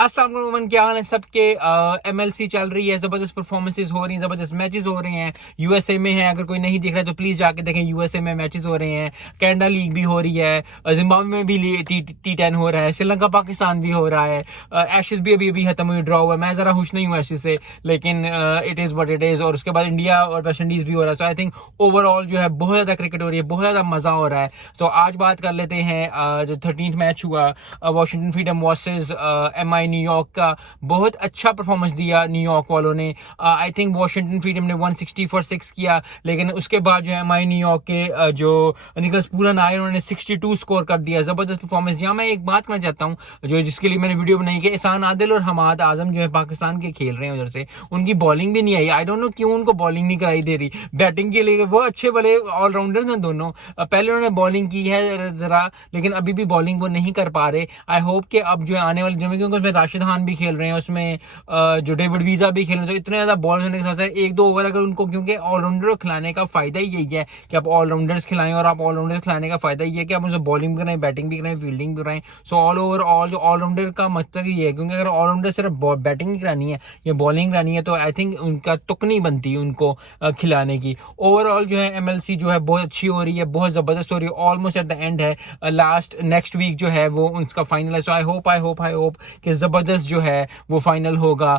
अस्सलाम वालेकुम, क्या हाल है सबके। एमएलसी चल रही है, जबरदस्त परफॉर्मेंसेस हो रही हैं, जबरदस्त मैचेस हो रहे हैं। यूएसए में है, अगर कोई नहीं दिख रहा है तो प्लीज जाके देखें। यूएसए में मैचेस हो रहे हैं, कनाडा लीग भी हो रही है, जिम्बाब्वे में भी टी10 हो रहा है, श्रीलंका पाकिस्तान भी हो रहा है, एशेज भी अभी खत्म हुई, ड्रॉ हुआ है। मैं जरा खुश नहीं हूँ एशेज से, लेकिन it is what it is. और उसके बाद इंडिया और वेस्ट इंडीज भी हो रहा है। सो आई थिंक ओवरऑल जो है बहुत ज्यादा क्रिकेट हो रही है, बहुत ज्यादा मजा हो रहा है। तो आज बात कर लेते हैं जो 13th मैच हुआ Washington freedom versus MI New York का। बहुत अच्छा परफॉर्मेंस दिया न्यूयॉर्क वालों ने। आई थिंक वॉशिंगटन फ्रीडम ने 160 फॉर 6 किया, लेकिन उसके बाद जो है एमआई न्यूयॉर्क के जो निकोलस पूरन आए उन्होंने 62 स्कोर कर दिया। जबरदस्त परफॉर्मेंस। यहाँ मैं एक बात करना चाहता हूँ जो जिसके लिए मैंने वीडियो बनाई कि एहसान आदिल और हमाद आजम जो है पाकिस्तान के खेल रहे हैं, उधर से उनकी बॉलिंग भी नहीं आई। आई डोंट नो क्यों उनको बॉलिंग नहीं कराई दे रही। बैटिंग के लिए वो अच्छे भले ऑलराउंडर्स हैं दोनों। पहले उन्होंने बॉलिंग की है जरा, लेकिन अभी भी बॉलिंग वो नहीं कर पा रहे। आई होप कि अब जो है आने वाले दिनों में, क्योंकि उसमें राशिद खान भी खेल रहे हैं, उसमें जो डेविड वीजा भी खेल रहे हैं, तो इतने ज्यादा बॉल होने के साथ एक दो ओवर अगर उनको, क्योंकि ऑलराउंडर को खिलाने का फायदा ही यही है कि आप ऑलराउंडर्स खिलाएं, और आप ऑलराउंडर्स खिलाने का फायदा ये है कि आप उनसे बॉलिंग भी कराएं, बैटिंग भी कराएं, फील्डिंग भी कराएं। सो ऑल ओवर ऑल जो ऑलराउंडर का मतलब ये है, क्योंकि अगर ऑलराउंडर सिर्फ बैटिंग ही करानी है या बॉलिंग करानी है तो आई थिंक उनका तुक नहीं बनती उनको खिलाने की। ओवरऑल जो है एमएलसी जो है बहुत अच्छी हो रही है, बहुत जबरदस्त हो रही है, ऑलमोस्ट एट द एंड है। लास्ट नेक्स्ट वीक जो है वो उनका फाइनल है। सो आई होप कि जबरदस्त जो है वो फाइनल होगा।